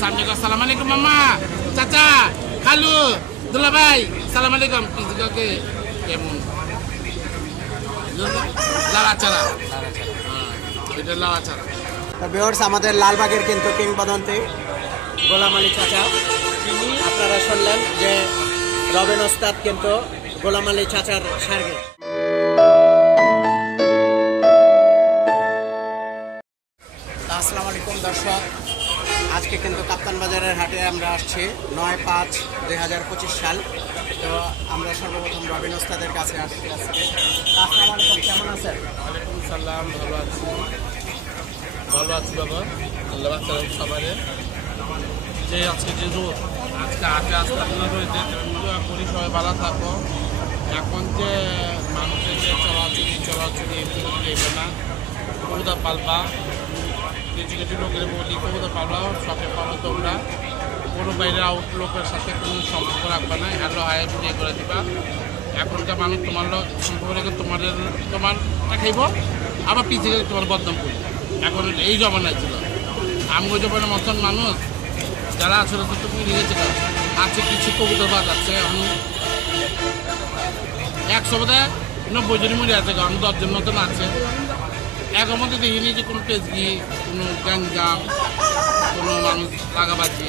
সামনে সালাম আলাইকুম মামা চাচা খালু দুলা ভাই সালাম আলাইকুম পিজিকাকে কেমন লাড়াচাড়া এটা লাড়াচাড়া ভিউয়ার্স আমাদের লালবাগের কিন্তু কিংবদন্তি গোলাম আলী চাচা। আপনারা শুনলেন যে রবেন ওস্তাদ কিন্তু গোলাম আলী চাচার সার্গে। আসসালামু আলাইকুম দর্শক। আজকে কিন্তু কাপ্তান বাজারের হাটে আমরা আসছি নয় পাঁচ দুই হাজার পঁচিশ সাল। তো আমরা সর্বপ্রথম রবিন ওস্তাদের কাছে আসছি। কেমন আছেন? সালাম, ভালো আছি। ভালো আছি বাবা, আল্লাহ সবাই যে আজকে যে রোদ, আজকে হাটে আসতে রয়েছে করি সবাই ভালো থাকো। এখন যে মানুষের যে চলাচলি চলাচলি এগুলো না কবুতা পালবা কিছু কিছু লোকের বলি কবুতা পালবা শখে পাবো তোমরা। কোনো বাইরের আউট লোকের সাথে কোনো সম্পর্ক রাখবে না হ্যালো হাই বিয়ে করে দিবা। এখনকার মানুষ তোমার লোক সম্পর্ক রেখে তোমাদের তোমার খাইব, আবার পিছিয়ে গেলে তোমার বদনাম এখন এই জমানায় ছিল। আমগো জমানার মতন মানুষ, যারা আসলে তো তুমি নিয়েছে আছে কিছু কবুতরবাজ আছে, এখন একশো বোধহয় নব্বই জনই মরে আছে, কারণ দশজন মতন আছে। একের মধ্যে দেখিনি যে কোনো পেজগি কোনো গ্যাঞ্জাম কোনো মানুষ লাগাবাজি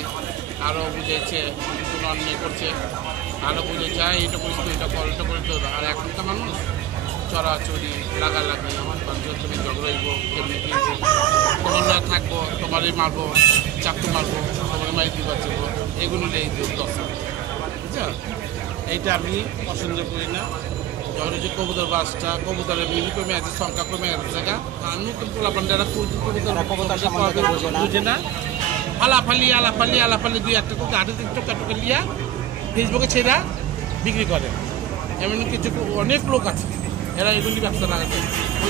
আরও বুঝেছে কোনো অন্যায় করছে আরও বুঝেছে "আয়, এটা করিস তো, এটা কর এটা করে তো আর এখনকার মানুষ চড়াচড়ি লাগালাগি মানুষের তুমি ঝগড়াইব কেমনি কি হইবো, তোমার থাকব তোমারই মারবো চাকু মারবো তোমাকে মারি দিব এগুলো নেই দশ বুঝছ? এইটা আমি পছন্দ করি না। যখন যে কবুতর বাসটা কবুতরের মিনি কমে আছে সংখ্যা কমে জায়গা। আর নতুন পোলাপান্ডারা কবুতর। বুঝে না। আলাফালি আলাফালি আলাফালি দুই একটা করে আটে তিন টোকা টোকা লিয়া ফেসবুকে ছেড়া বিক্রি করে। এমন কিছু অনেক লোক আছে এরা এগুলি ব্যবসা লাগাচ্ছে ওই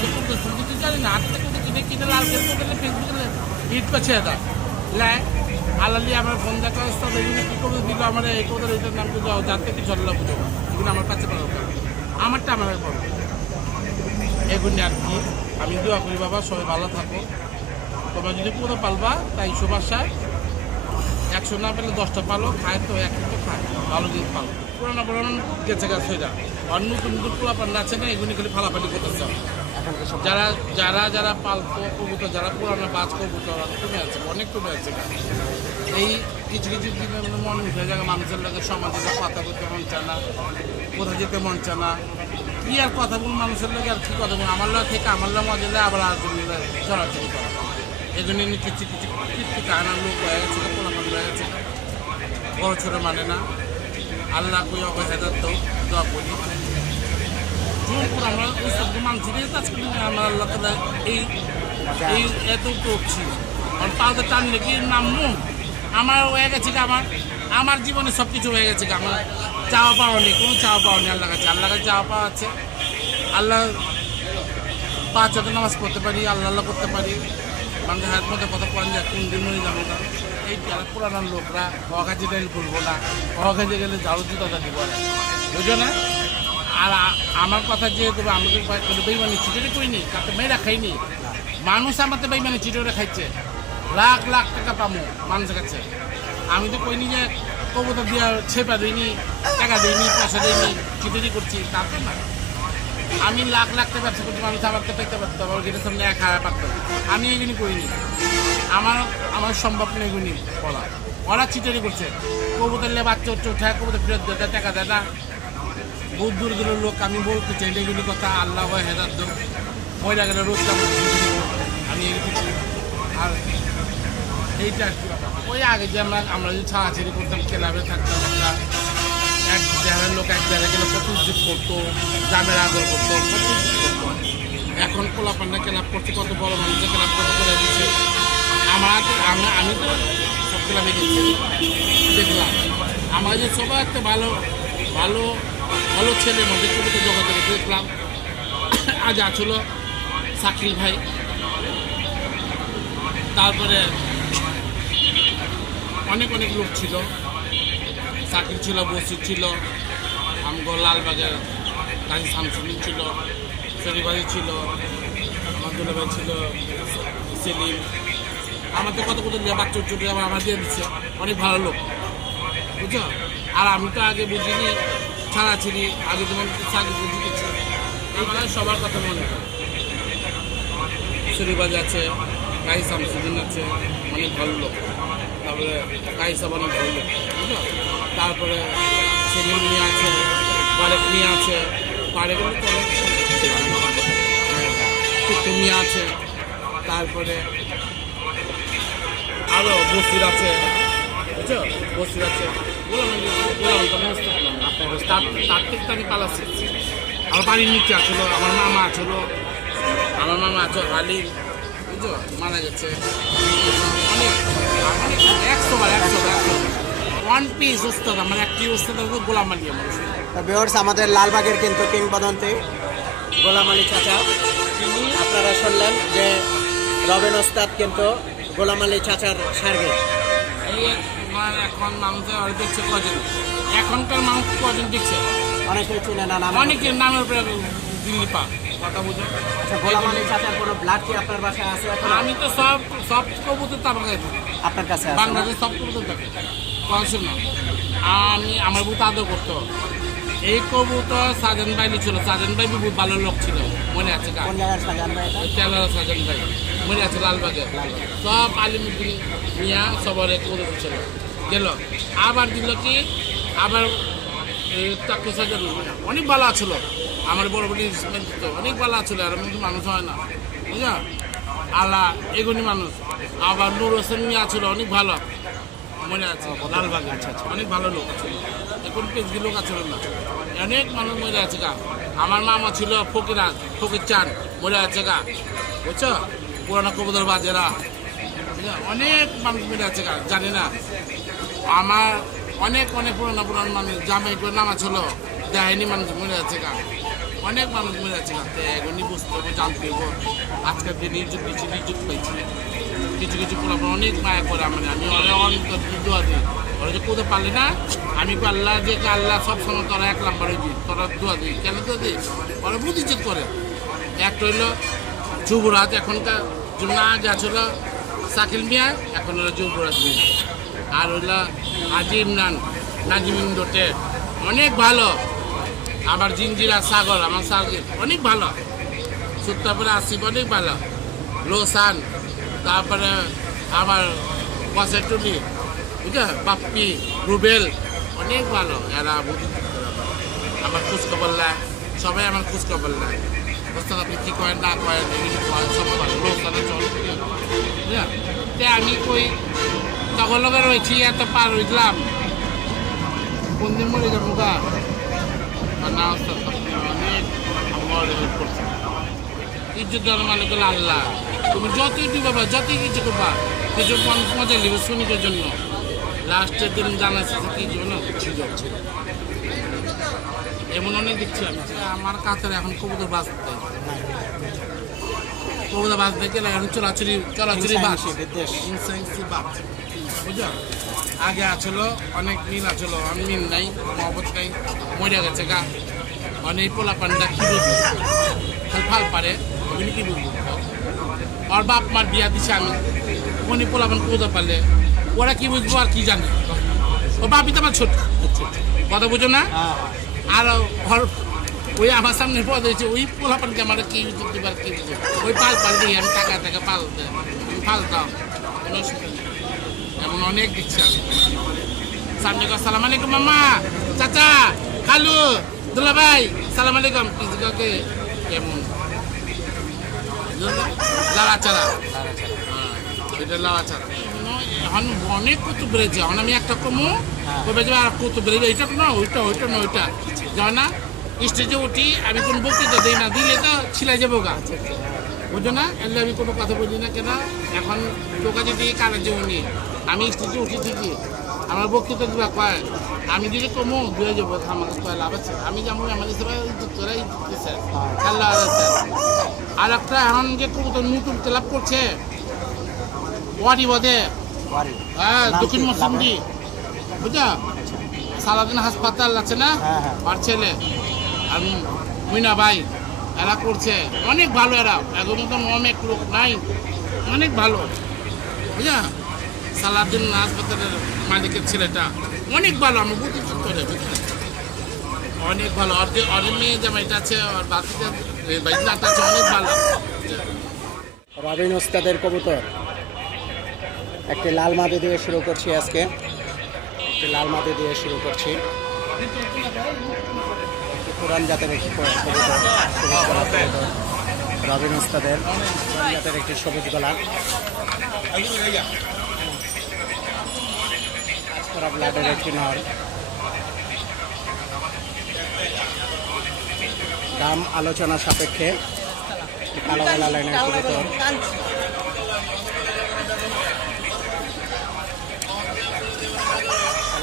যে জানি না আট থেকে কিনে কিনে লাল করে ফেসবুকে হিট ছেড়ে দেয় লাই আলালি আমার ফোন দেখা এগুলি কী করবে দিল? আমার এই কবুতর এটার নাম বুঝো এগুলো আমার কাছে পাওয়া আমারটা আমার বড়। এগুলি আর কি। আমি দোয়া করি বাবা, সবাই ভালো থাকো। তোমরা যদি পুরো পালবা, তাই সুবাসায় একশো না পেলে দশটা পালো, খায় তো, এক তো খায়। ভালো জিনিস পালো। পুরানো পুরানো গেছে গেছে হয়ে যায় আর নতুন নতুন পোলা পান্ডা আছে না, এগুলি খালি ফালাফালি করতে চাও যারা যারা যারা পালতো কবুতর, যারা পুরানো বাজ কবুতর কমে আছে, অনেক কমে আছে। এই কিছু কিছু দিনের মন উঠে যায় মানুষের লোকের সমাজে যা কথা বলতে মন চায় না, কোথাও যেতে মন চায় না। কি আর কথা বল মানুষের লোক আর কি কথা বল আমার লোক থেকে আমার লোক মজা দেয় আবার আর চলাচল করা এই জন্য এমনি কিছু কিছু কিছু কায়নার লোক হয়ে গেছে, পোলাপান হয়ে গেছে। বড় ছোটো মানে না। আল্লাহ কই অবহেদার তো দোয়া করি। জোরপুর আমরা ওই সব দিয়ে আজকে আমরা আল্লাহ তালা এই এই এত করছি আর পাওতে টানলে কি নামবো আমার হয়ে গেছে আমার? আমার জীবনে সব কিছু হয়ে গেছে আমার চাওয়া পাওয়া নেই, কোনো চাওয়া পাওয়া নেই আল্লাহ কাছে। আল্লাহ কাছে চাওয়া পাওয়া আছে। আল্লাহ পাঁচ হাতে নামাজ পড়তে পারি, আল্লাহ আল্লাহ করতে পারি। মানুষের হাত মধ্যে কথা পান যায় কোন দিন মনে যাব না এই যারা পুরানোর লোকরা অকাজে ডাইল করব না অকাজে গেলে ঝাড়ু জুতাটা দিব না। বুঝো না? আর আমার কথা যেহেতু আমাকে কোনো বেইমানি চিটে করিনি কাতে মেয়েরা খাইনি মানুষ আমাদের বেইমানি চিটে খাইছে। লাখ লাখ টাকা পামো মানুষের কাছে। আমি তো কইনি যে কবুতর দিয়া ছেপা দিইনি, টাকা দিইনি, পয়সা দিইনি চিটেরি করছি, তা তো না। আমি লাখ লাখ টাকা ব্যবসা করছি, মানুষ আমার তো পেতে পারতো আমার গেটের সামনে এক হাজার পারতো আমি এগুলি করিনি আমার আমার সম্ভব নেই এগুলি বলা। ওরা চিটারি করছে, কবুতর নিয়ে বাচ্চা উঠছে উঠায় কবুতর ফেরত দেয় টাকা দেয় না বহুত দূর দূরের লোক, আমি বলতে চাই এগুলি কথা, আল্লাহ হয় হেদার দো মহিলা গেলে রোজ আমি। আর এইটা ওই আগে যে আমরা আমরা যে ছাড়াছাড়ি করতাম, ক্লাবে থাকতাম আমরা। এক জায়গার লোক এক জায়গায় গেলে কত উদ্যোগ করতো, গ্রামের আদর করতো, কত উদ্যোগ করতো। এখন ক্লাব করছে, কত বড় মানুষের ক্লাব কত করে দিচ্ছে। আমার আমি আমি তো সব ক্লাবে গেছি। দেখলাম। আমার যে সবাই একটা ভালো ভালো ভালো ছেলে মধ্যে কবিতা জগতে দেখলাম। আজ আছিল শাকিল ভাই। তারপরে অনেক অনেক লোক ছিল। শাকিল ছিল বসির ছিল, আমগো লালবাগের কাজী শামসুদ্দিন ছিল শরীফ ভাই ছিল আমার দুলা ভাই ছিল, সেলিম। আমাদের কত কত উচ্চ দিয়ে আবার আমার দিয়ে দিচ্ছে। অনেক ভালো লোক। বুঝছ? আর আমি তো আগে বুঝিনি, ছাড়া ছিলি, আগে তোমার চাকরি করে দিতেছি। এইগুলো সবার কথা মনে করে সুরিবাজ আছে কাহি শামসুদ্দিন আছে, অনেক ভালো লোক। সাহেব অনেক বুঝলো? তারপরে সেলিম মিয়া আছে বারেক মিয়া আছে বারেকের তো অনেক মিয়া আছে তারপরে আরও বস্তির আছে, বুঝছ? বস্তির আছে বললাম। তার তার থেকে তো আমি আমার বাড়ির নিচে আসলো আমার মামা আসলো আমার মামা আছে হালিম, বুঝছ? মারা গেছে। অনেক অনেক ওয়ান পিস একটি আমাদের লালবাগের কিন্তু কিংবদন্তি গোলাম আলী চাচা। তিনি আপনারা শুনলেন যে রবেন ওস্তাদ কিন্তু গোলাম আলী চাচার সার্গে। এখন মানুষের দেখছে কজন এখনকার মানুষ কজন দেখছে অনেকেই চিনে না অনেকের নামের উপরে দিল্লি পা কথা বুঝো। আচ্ছা গোলাম আলী চাচার কোনো ব্লাড কি আপনার বাসায় আছে এখন? আমি তো সব সব কবুতর তার কাছে আপনার কাছে আছে বাংলাদেশ সব কবুতর থাকে। না। আমি আমার বুত আদর করতো এই কবুতর সাজেন ভাই ছিল সাজেন ভাই বহুত ভালো লোক ছিল। মনে আছে কোন জায়গার সাজান ভাই সাজেন মনে আছে লালবাগে সব আলিমুদ্দিন মিয়া সবার কবুতর ছিল। গেল। আবার দিল কি? আবার অনেক ভালো ছিল। আমার বড় বড় অনেক ভালো ছিল আর মানুষ হয় না। বুঝলা? আলা এগুনি মানুষ। আবার নুর হোসেন মিয়া ছিল অনেক ভালো। মনে আছে? লালবাগে। আচ্ছা, অনেক ভালো লোক ছিল এখন পেজগি লোক আছে না অনেক মানুষ মরে আছে গা। আমার মামা ছিল ফকিরাজ ফকির চান মরে আছে গা। বুঝছ? পুরানো কবুতর বাজেরা অনেক মানুষ মরে আছে গা জানি না। আমার অনেক অনেক পুরানো পুরানো মানুষ। জামাই করে নামা ছিল দেয়নি মানুষ মরে যাচ্ছে গা। অনেক মানুষ মরে যাচ্ছে গা। তো এখনই বুঝতে হবে জানতে হবে আজকের দিনে ইজ্জত দিচ্ছি ইজ্জত পাইছি কিছু কিছু পোলাপন অনেক মায়া করে আমার। আমি অনেক অনেক দোয়া দিই। ওরা যে কোথাও পারলি না, আমি আল্লাহ যে আল্লাহ সব সময় তোরা এক নাম্বার দিই তোরা দোয়া দিই। কেন দোয়া দিই? ওরা বুঝ ইজ্জত করে। একটা হইল, যুবরাজ এখনকার যেমন আগে আছিল সাকিল মিয়া, এখন হলো যুবরাজ মিয়া। আর হইল হাজি ইমরান নাজিম ইন্দোটে অনেক ভালো। আবার জিঞ্জিরা সাগর আমার সাগর অনেক ভালো। সুত্তাপুরে আসিফ অনেক ভালো। লোসান, তারপরে আমার কসেটুলি বুঝলে? বাপ্পি, রুবেল, অনেক ভালো। এরা আমার খোঁজখবর নেয়। সবাই আমার খোঁজখবর নেয়। ওস্তাদ আপনি কী করেন, না করেন, এগুলি সব ভালো। চল। বুঝলা? তে আমি কই লগে রয়েছি এত পার হইলাম। কোন দিন মরে যাব গা? না অনেক আমার মানে হলো আল্লাহ তুমি যতই দিবা যতই কিছু করবা, কিছু মানুষ মজা নিবে শ্রমিকের জন্য। লাস্টের দিন জানাচ্ছে কি জন্য? ছিল এমন অনেক দেখছি আমি। আমার কাছের এখন কবুতর বাস কবুতর বাস দেখে না এখন চলাচলি চলাচলি বাস। হিংসাহিংসি, বিদ্বেষ। হিংসাহিংসি বাস। বুঝছ? আগে আসলো অনেক মিল আসলো আমি মিল নাই মহব্বত নাই মরে গেছে গা। অনেক পোলা পান্ডা কি বুঝব ফাল পারে ওগুলি কি বুঝব আর বাপ মার বিয়া দিছে আমি। উনি পোলাপান কোথা পারলে ওরা কি বুঝব আর কি জানে? ও বাপি তো আমার ছোট। কথা বুঝো না? হ্যাঁ। আর ওর ওই আমার সামনে পদ হয়েছে ওই পোলাপানকে আমার কি দিবার কি ওই পাল পাল দিয়ে আমি টাকা টাকা পাল পাল দাও কোনো। এমন অনেক দিচ্ছি আমি। সামনে সালাম আলাইকুম মামা চাচা খালু দুলা ভাই সালাম আলাইকুম। পিসকে কেমন? লাড়া চারা হ্যাঁ, এটা লাড়া চারা এখন অনেক কুতুব বেড়েছে। এখন আমি একটা কমু কবে যাবে আর কুতুব বেড়ে এটা না ওইটা ওইটা না ওইটা। যাও না। স্টেজে উঠি আমি কোনো বক্তৃতা দিই না দিলে তো ছিলাই যাব গা। বুঝো না? এলে আমি কোনো কথা বলি না কেন? এখন লোকা যদি কারা যে উনি আমি স্টেজে উঠি ঠিকই। আমার বক্তৃতা দিবা কয় আমি যদি কমো দুয়ে যাব আমাকে কয় লাভ আছে? আমি যেমন আমার হিসেবে তোরা দিচ্ছে আল্লাহ আছে। আর একটা এখন যে কবুতর নতুন তেলাপ করছে ওয়ারি বদে। হ্যাঁ দক্ষিণ মৌসুমদি বুঝা সারাদিন হাসপাতাল আছে না? হ্যাঁ, হ্যাঁ। আর ছেলে। আর মিনা ভাই, এরা করছে। অনেক ভালো এরা। এখন মতন অনেক লোক নাই। অনেক ভালো। বুঝা সালাদিন হাসপাতালের মালিকের ছেলেটা। অনেক ভালো, আমি বুদ্ধি করে অনেক ভালো। যে ওর মেয়ে জামাইটা আছে বাচ্চাটা বাইকটা আছে, অনেক ভালো। রবিন ওস্তাদের কবুতর। একটি লাল মাদি দিয়ে শুরু করছি আজকে। একটি লাল মাদি দিয়ে শুরু করছি। পুরান জাতের একটি রবিন ওস্তাদের পুরান জাতের একটি সবুজ গলা ব্লাডের একটি নর দাম আলোচনা সাপেক্ষে কালো গলা লাইনের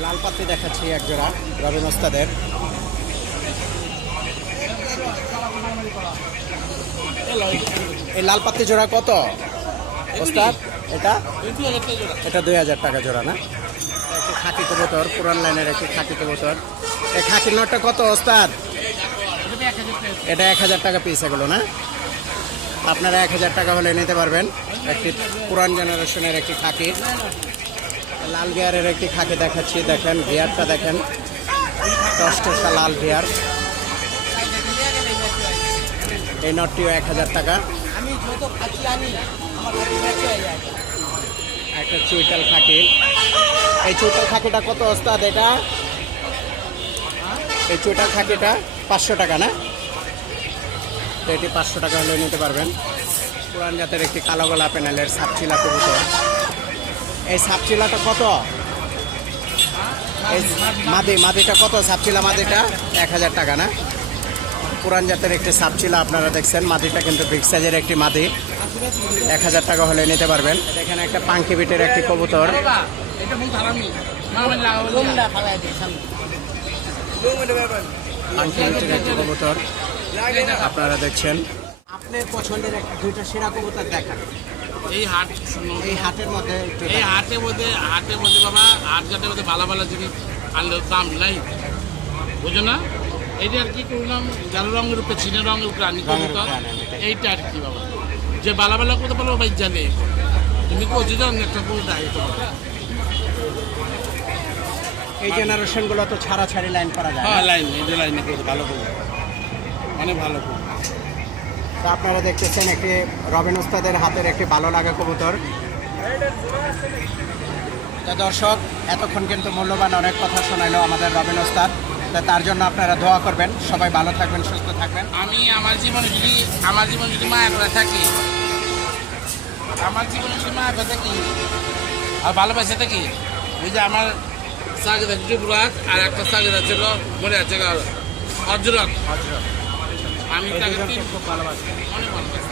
লাল পাত্রি দেখাচ্ছি এক জোড়া রবিন ওস্তাদের এই লাল পাত্রি জোড়া কত? ওস্তাদ, এটা? এটা দুই হাজার টাকা জোড়া, না? একটি খাকি কবুতর পুরান লাইনের একটি খাকি কবুতর এই খাকির নটটা কত, ওস্তাদ? এটা এক হাজার টাকা পিস এগুলো, না? আপনারা এক হাজার টাকা হলে নিতে পারবেন একটি পুরান জেনারেশনের একটি খাকি লাল গিয়ারের একটি খাকি দেখাচ্ছি, দেখেন, গিয়ারটা দেখেন। দশটা লাল গিয়ার। এই নটটিও এক হাজার টাকা। হয়ে একটা চুইটাল খাকি এই চুইটাল খাকিটা কত ওস্তাদ এটা? এই চুইটাল খাকিটা পাঁচশো টাকা না? তো এটি পাঁচশো টাকা হলে নিতে পারবেন। পুরান জাতের একটি কালো গলা প্যানেলের সাপচিলা কবুতর। এই সাপচিলাটা কত? এই মাদি মাদিটা কত? সাপচিলা মাদিটা এক হাজার টাকা না? পুরান জাতের একটি সাপ ছিল আপনারা দেখছেন মাদিটা কিন্তু বিগ সাইজের একটি মাদি এক হাজার টাকা হলে নিতে পারবেন। এখানে একটা পাঙ্কি বিটের একটি কবুতর। মন পাঙ্কি বিটের একটি কবুতর। আপনারা দেখছেন। আপনার পছন্দের একটা দুইটা সেরা কবুতর দেখান। এই হাট এই হাটের মধ্যে এই হাটের মধ্যে হাটের মধ্যে বাবা হাট ঘাটের মধ্যে ভালো ভালো জিনিস আনলে দাম নাই। বুঝো না? এইটা আর কি করলাম গালো রঙের উপরে চিনের রঙের উপরে আনি। এইটা আর কি বাবা। যে বালা বালা করতে পারব ভাই জানে। তুমি কোচি দাও একটা আগে তোমার এই জেনারেশনগুলো তো ছাড়া ছাড়ি লাইন করা যায় হ্যাঁ? লাইন এই লাইনে করতে ভালো কবুতর অনেক ভালো তো আপনারা দেখতেছেন একটি রবিন উস্তাদের হাতের একটি ভালো লাগা কবুতর। তো দর্শক এতক্ষণ কিন্তু মূল্যবান অনেক কথা শোনাইলো আমাদের রবিন উস্তাদ তা তার জন্য আপনারা দোয়া করবেন। সবাই ভালো থাকবেন সুস্থ থাকবেন। আমি আমার জীবনে যদি আমার জীবনে যদি মায়া করে থাকি আমার জীবনে যদি মায়া করে থাকি আর ভালোবাসে থাকি ওই যে আমার সাগেদা যুবরাজ আর একটা সাগেদা ছিল মনে আছে হজরত। আমি এই তাকে খুব ভালোবাসি। অনেক ভালোবাসি।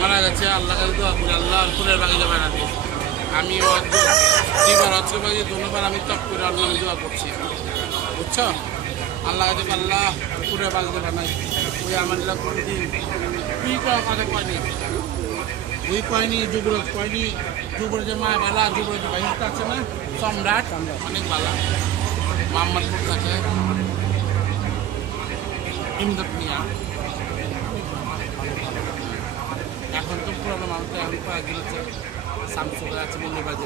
মারা গেছে আল্লাহ কাছে দোয়া করি আল্লাহ ফুলের বাগিচা বানাতে আমি বাগিয়ে দুবার আমি তপ করে আল্লাহ আমি দোয়া করছি। বুঝছ? আল্লাহ কাছে আল্লাহ ফুলের বাগিচা বানাই ওই আমার তুই কয় কথা কয়নি? ওই কয়নি, যুবরাজ কয়নি? যুবরাজের মা বালা, যুবরাজের বাহিরটা আছে না? সম্রাট, অনেক বালা। মোহাম্মদপুর থাকে ইমদাদ মিয়া। এখন তো পুরোনো মানুষ এখন কয়েকদিন আছে মুদু আছে মুদু ভাই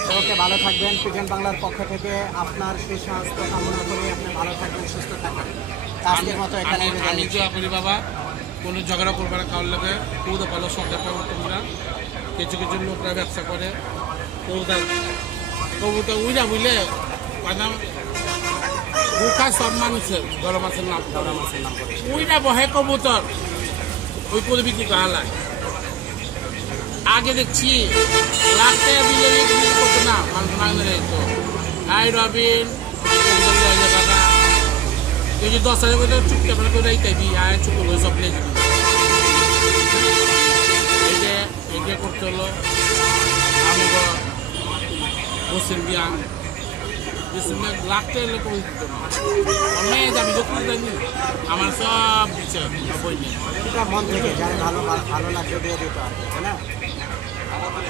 তো ওকে ভালো থাকবেন। পিজন বাংলার পক্ষ থেকে আপনার সুস্বাস্থ্য কামনা করে আপনি ভালো থাকবেন সুস্থ থাকবেন। আজকের মতো এখানে আমি- আমি দোয়া করি বাবা কোনো ঝগড়া করবে না কারোর লোকে কেউ তো ভালো সরকার পাবো তোমরা কিছু কিছু লোকরা ব্যবসা করে। কবুতর কবুতর উইরা বুঝলে বুকা সব মানুষের গরম মাছের নাম গরম মাছের নাম উইরা বহে কবুতর, ওই করে বিক্রি করা আগে দেখছি লাখ টাকা বিক্রি করতো না মানুষ মাংস তো আই রবিন কবুতর লয়ে যা দাদা এই যে দশ হাজার করে আপনার করে এইটাই দিই আয় চুপ করে সব প্লেজ এই যে, এই করতে হলো আমি মুসলিম বিয়ান। অনেক জানি আমার সব দিচ্ছে বই এটা মন থেকে যার ভালো লাগবে দিয়ে দিতে হবে না? বাবা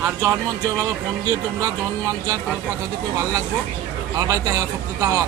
আর জন্মন যেভাবে ফোন দিয়ে তোমরা জন্মান যা তোমার কথা দিয়ে ভালো লাগবো? আর বাড়িতে সপ্তাহ দাওয়া